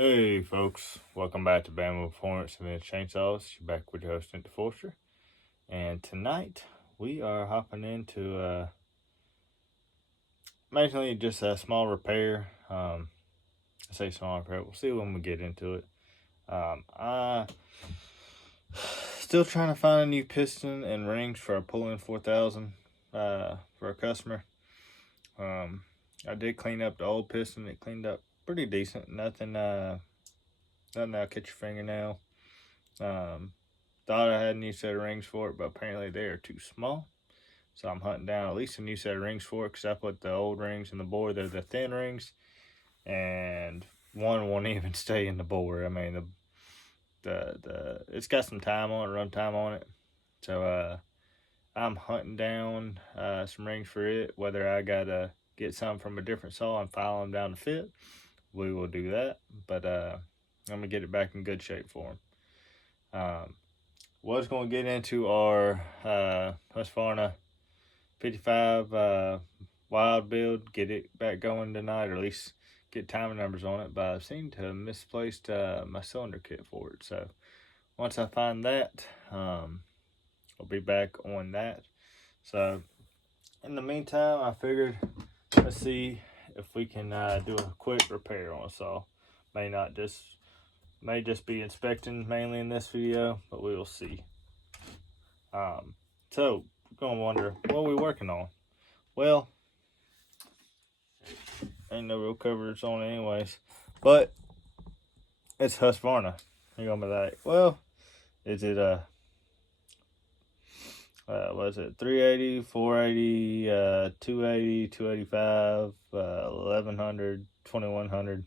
Hey folks, welcome back to Bamboo Performance and Vintage Chainsaws. You're back with your host, Nick Forster. And tonight we are hopping into mainly just a small repair. I say small repair, we'll see when we get into it. I still trying to find a new piston and rings for a pull-in 4000 for a customer. I did clean up the old piston. It cleaned up pretty decent. Nothing that'll catch your fingernail. Thought I had a new set of rings for it, but apparently they are too small. So I'm hunting down at least a new set of rings for it, because I put the old rings in the bore. They're the thin rings, and one won't even stay in the bore. I mean, it's got some time on it, run time on it. So I'm hunting down some rings for it. Whether I gotta get some from a different saw and file them down to fit, we will do that. But I'm gonna get it back in good shape for them. Was gonna get into our Husqvarna 55 wild build, get it back going tonight, or at least get timing numbers on it. But I seem to have misplaced my cylinder kit for it. So once I find that, I'll be back on that. So in the meantime, I figured, let's see if we can do a quick repair on a saw. May just be inspecting mainly in this video, but we will see. So you're gonna wonder, what are we working on? Well, ain't no real coverage on it anyways, but it's Husqvarna. You're gonna be like, well, is it what is it, 380, 480, 280, 285, 1100, 2100.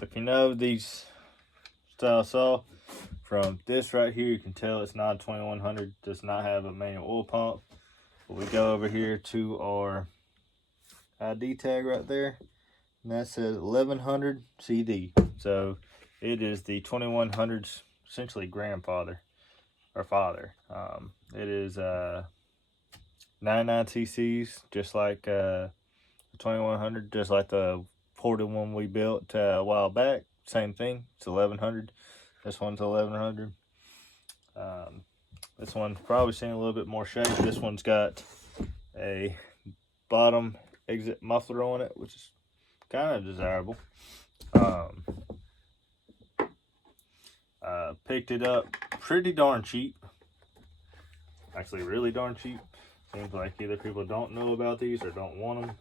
If you know these style saw, from this right here, you can tell it's not a 2100, does not have a manual oil pump. But we go over here to our ID tag right there, and that says 1100 CD. So it is the 2100's essentially grandfather or father. It is 99 cc's, just like the 2100, just like the ported one we built a while back. Same thing, it's 1100. This one's 1100. This one's probably seen a little bit more shape. This one's got a bottom exit muffler on it, which is kind of desirable. Picked it up pretty darn cheap. Actually, really darn cheap. Seems like either people don't know about these or don't want them.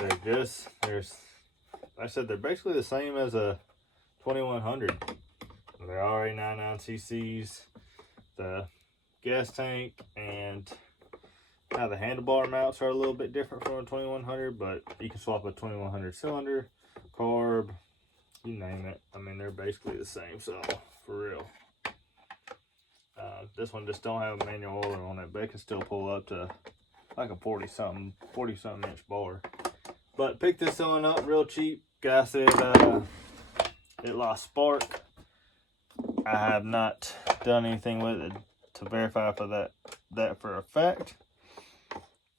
Like I said, they're basically the same as a 2100. They're already 99 cc's. The gas tank and the handlebar mounts are a little bit different from a 2100, but you can swap a 2100 cylinder, carb, you name it. I mean, they're basically the same, so for real. This one just don't have a manual oiler on it, but it can still pull up to like a 40 something inch bar. But picked this one up real cheap. Guy said it lost spark. I have not done anything with it to verify for that for a fact,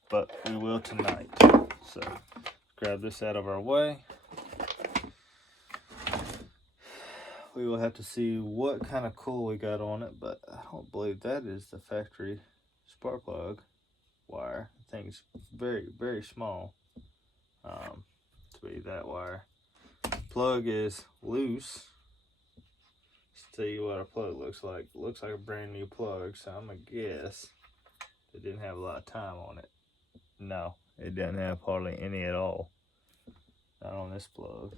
but we will tonight. So grab this out of our way. We will have to see what kind of coil we got on it, but I don't believe that is the factory spark plug wire. I think it's very, very small to be that wire. Plug is loose. Let's tell you what our plug looks like. It looks like a brand new plug, so I'm gonna guess it didn't have a lot of time on it. No, it doesn't have hardly any at all. Not on this plug.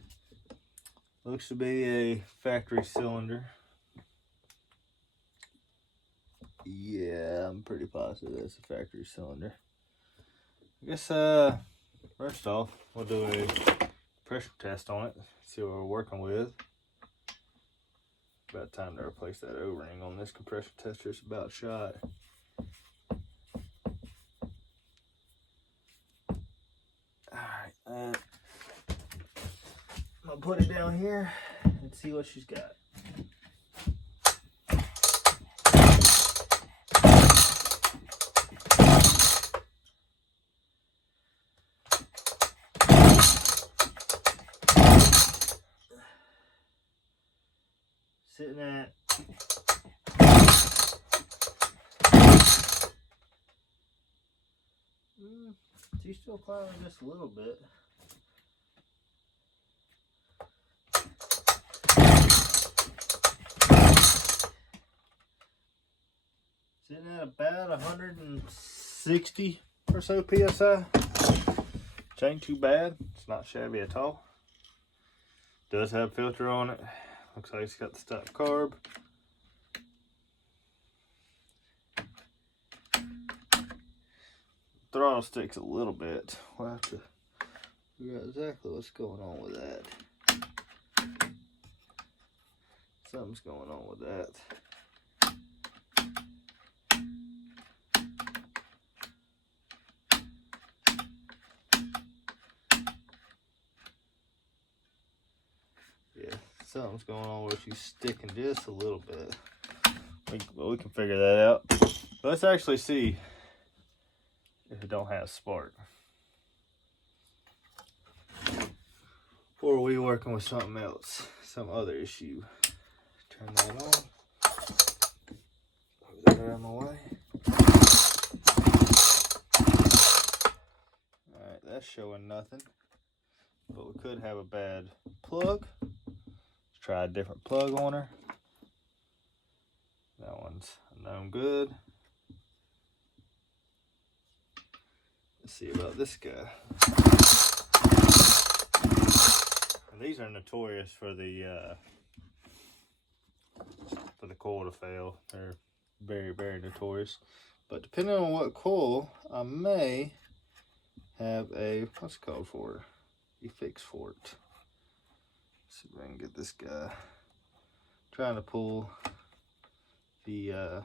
Looks to be a factory cylinder. Yeah, I'm pretty positive that's a factory cylinder. I guess first off, we'll do a pressure test on it, see what we're working with. About time to replace that O-ring on this compression tester. It's about shot. Alright, I'm gonna put it down here and see what she's got. sitting at she's still climbing just a little bit. Sitting at about 160 or so PSI. Which ain't too bad. It's not shabby at all. Does have filter on it. Looks like it's got the stop carb. Throttle sticks a little bit. We'll have to figure out exactly what's going on with that. Something's going on with that. Yeah, something's going on where she's sticking just a little bit. We can figure that out. Let's actually see if it don't have spark. Or are we working with something else? Some other issue. Turn that on. Move that out of my way. Alright, that's showing nothing. But we could have a bad plug. Let's try a different plug on her. That one's a known good. Let's see about this guy. And these are notorious for the coil to fail. They're very, very notorious. But depending on what coil, I may have a, what's it called for? A fix for it. Let's see if I can get this guy. Trying to pull the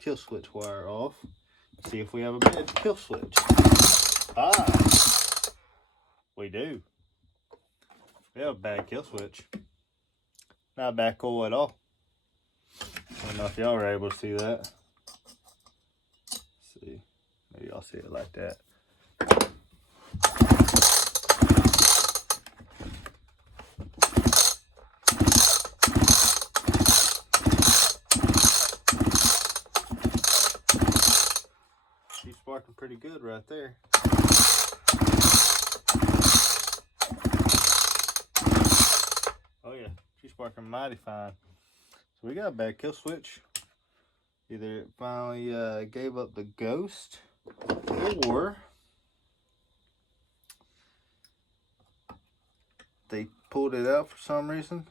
kill switch wire off. See if we have a bad kill switch. Ah, we do. We have a bad kill switch. Not a bad coil at all. I don't know if y'all are able to see that. Let's see, maybe y'all see it like that. She's sparking pretty good right there. Oh yeah, she's sparking mighty fine. So we got a bad kill switch. Either it finally gave up the ghost, or they pulled it out for some reason,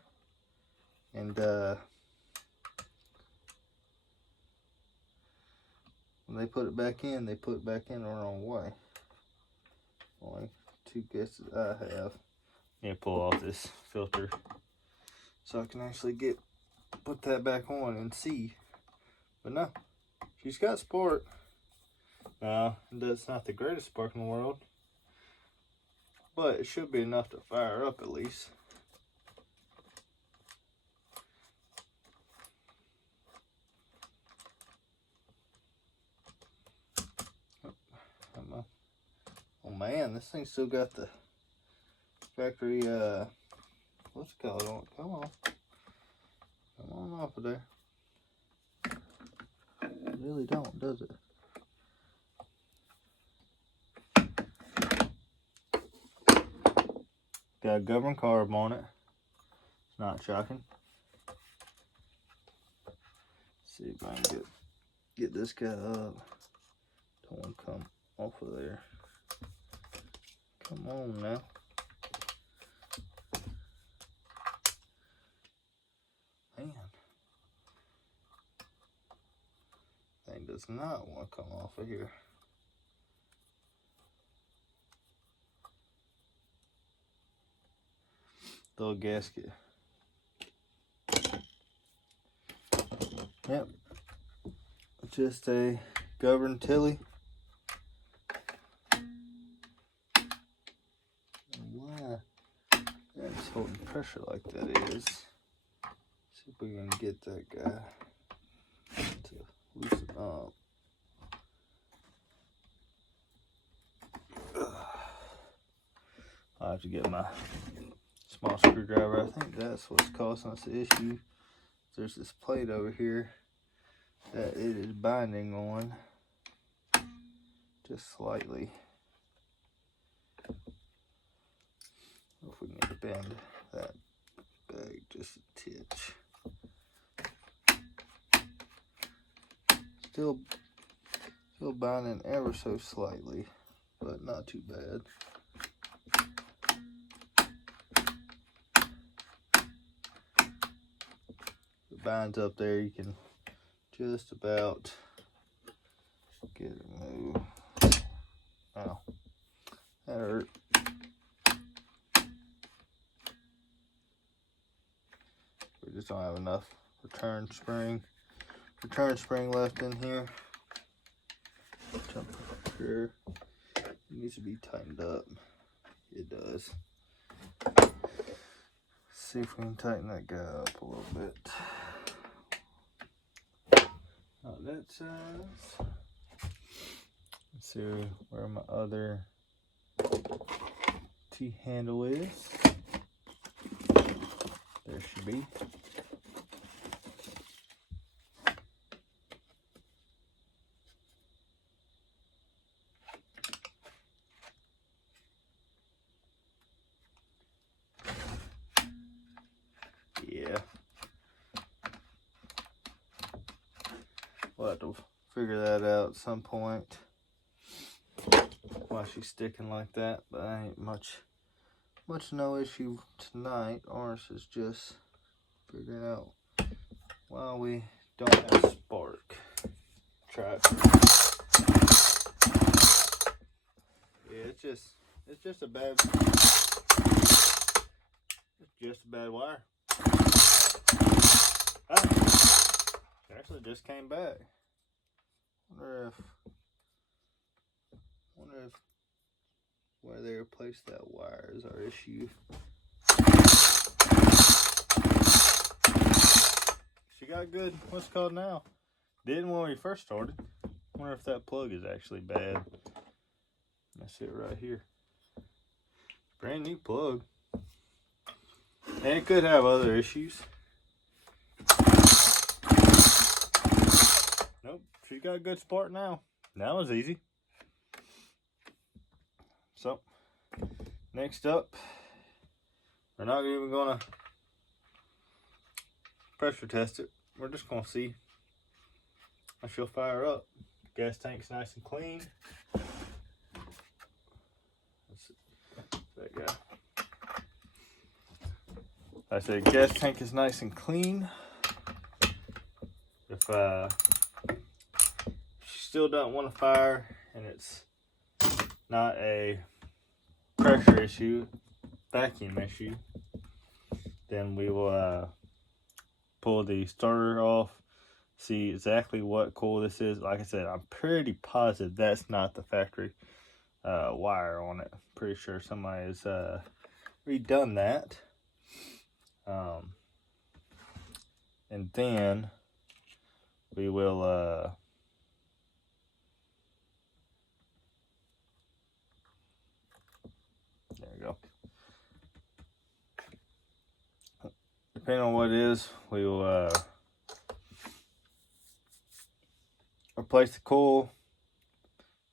and when they put it back in, they put it back in the wrong way. Only two guesses I have. Let me pull off this filter so I can actually put that back on and see. But no, she's got spark. That's not the greatest spark in the world, but it should be enough to fire up at least. Oh man, this thing still got the factory, what's it called on it? Come on. Come on off of there. It really don't, does it? Got a governor carb on it. It's not shocking. Let's see if I can get this guy up. Don't want to come off of there. Come on now. Man. Thing does not want to come off of here. Little gasket. Yep. Just a governed Tilly. Why that's holding pressure like that is. See if we can get that guy to loosen up. I'll have to get my small screwdriver. I think that's what's causing us the issue. there's this plate over here that it is binding on just slightly. If we need to bend that bag just a titch. Still binding ever so slightly, but not too bad. It binds up there, you can just about get it moved. Ow, that hurt. We just don't have enough return spring left in here. Jump up here. It needs to be tightened up. It does. Let's see if we can tighten that guy up a little bit. Not that size. Let's see where my other T-handle is. There should be. Yeah. We'll have to figure that out at some point. Why she's sticking like that, but ain't much no issue tonight. Ours is just figuring out why we don't have spark. Try it. Yeah, it's just a bad wire. Ah, it actually just came back. Wonder if where they replaced that wire is our issue. She got good, what's it called now? Didn't when we first started. Wonder if that plug is actually bad. That's it right here. Brand new plug. And it could have other issues. Nope, she got a good spark now. That was easy. So, next up, we're not even gonna pressure test it. We're just gonna see how she'll fire up. Gas tank's nice and clean. That guy. I said gas tank is nice and clean. If she still doesn't want to fire and it's not a pressure issue, vacuum issue, then we will pull the starter off, see exactly what coil this is. Like I said, I'm pretty positive that's not the factory wire on it. Pretty sure somebody has redone that. And then we will there we go. Depending on what it is, we will replace the coil,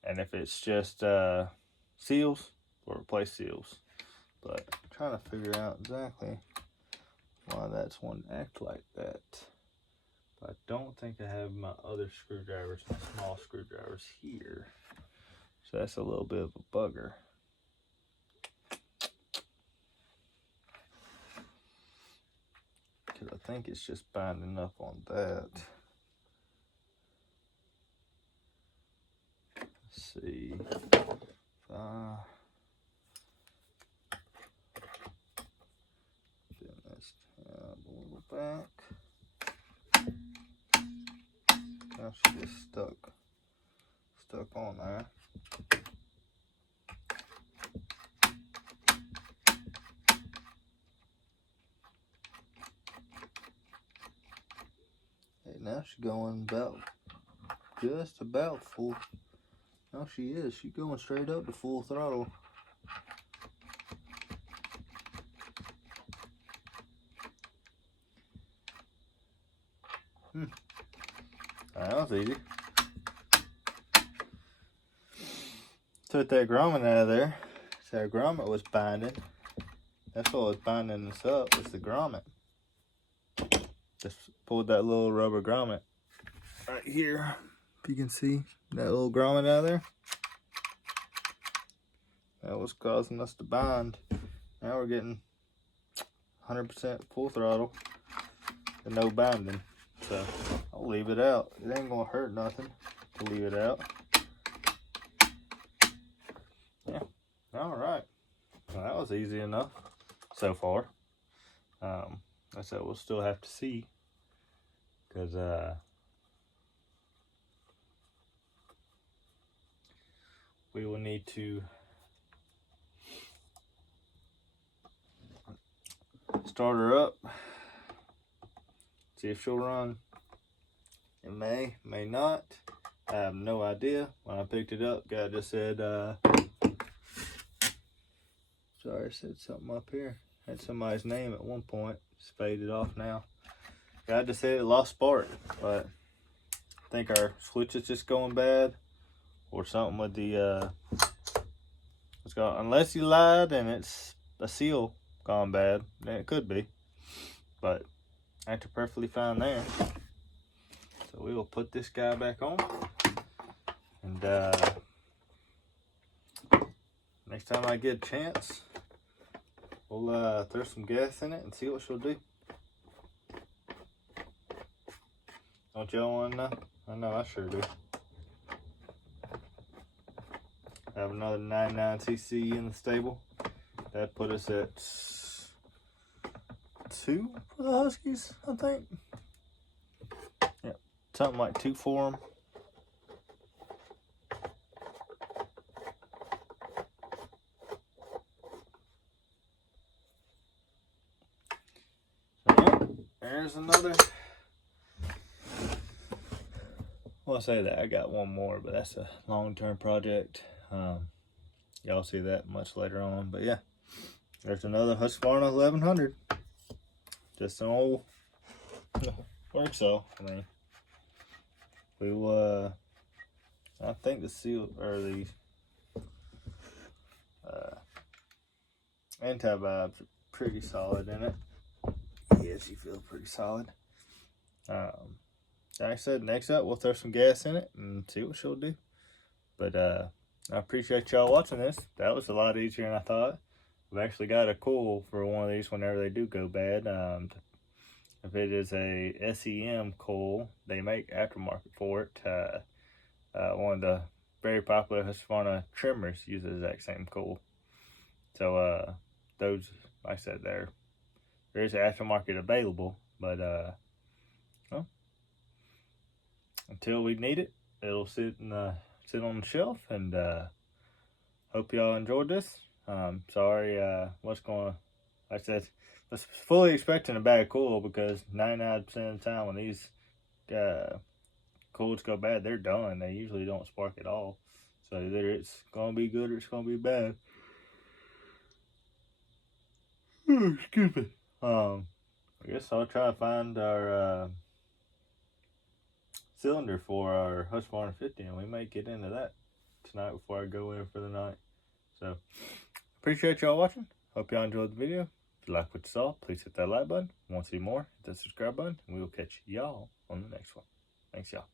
and if it's just seals, we'll replace seals. But I'm trying to figure out exactly why that's one act like that. But I don't think I have my other screwdrivers, my small screwdrivers here. So that's a little bit of a bugger. Because I think it's just binding up on that. Let's see. Bend this tab a little back. Now she just stuck on there. Hey, now she's going just about full. No, she is. She's going straight up to full throttle. That was easy. Took that grommet out of there. So that grommet was binding. That's what was binding us up, was the grommet. Just pulled that little rubber grommet right here. If you can see that little grommet out of there. That was causing us to bind. Now we're getting 100% full throttle and no binding. So I'll leave it out. It ain't gonna hurt nothing to leave it out. Yeah, all right. Well, that was easy enough so far. I said we'll still have to see, because we will need to start her up, see if she'll run. It may not. I have no idea. When I picked it up, guy just said, sorry, I said something up here. Had somebody's name at one point. It's faded off now. Guy just said it lost spark, but I think our switch is just going bad, or something with the unless he lied and it's a seal gone bad, then it could be. But acting perfectly fine there. So we will put this guy back on, and next time I get a chance, we'll throw some gas in it and see what she'll do. Don't y'all want to know? I know I sure do. I have another 99cc in the stable. That put us at 2 for the Huskies, I think. Yep, something like 2 for them. So, yeah, there's another. Well, I say that I got one more, but that's a long-term project. Y'all see that much later on, but yeah, there's another Husqvarna 1100. Just an old work saw. I mean, we will. I think the seal or the anti-vibes are pretty solid in it. Yeah, she feels pretty solid. Like I said, next up we'll throw some gas in it and see what she'll do. But I appreciate y'all watching this. That was a lot easier than I thought. We've actually got a coil for one of these whenever they do go bad. If it is a SEM coil, they make aftermarket for it. One of the very popular Husqvarna trimmers uses the exact same coil. So those, like I said, there is an aftermarket available, but well, until we need it, it'll sit on the shelf. And hope y'all enjoyed this. Sorry, like I said, I was fully expecting a bad coil, because 99% of the time when these coils go bad, they're done. They usually don't spark at all. So either it's gonna be good or it's gonna be bad. Excuse me. I guess I'll try to find our cylinder for our Husqvarna 50, and we may get into that tonight before I go in for the night. So appreciate y'all watching. Hope y'all enjoyed the video. If you like what you saw, please hit that like button. Want to see more, hit that subscribe button, and we will catch y'all on the next one. Thanks, y'all.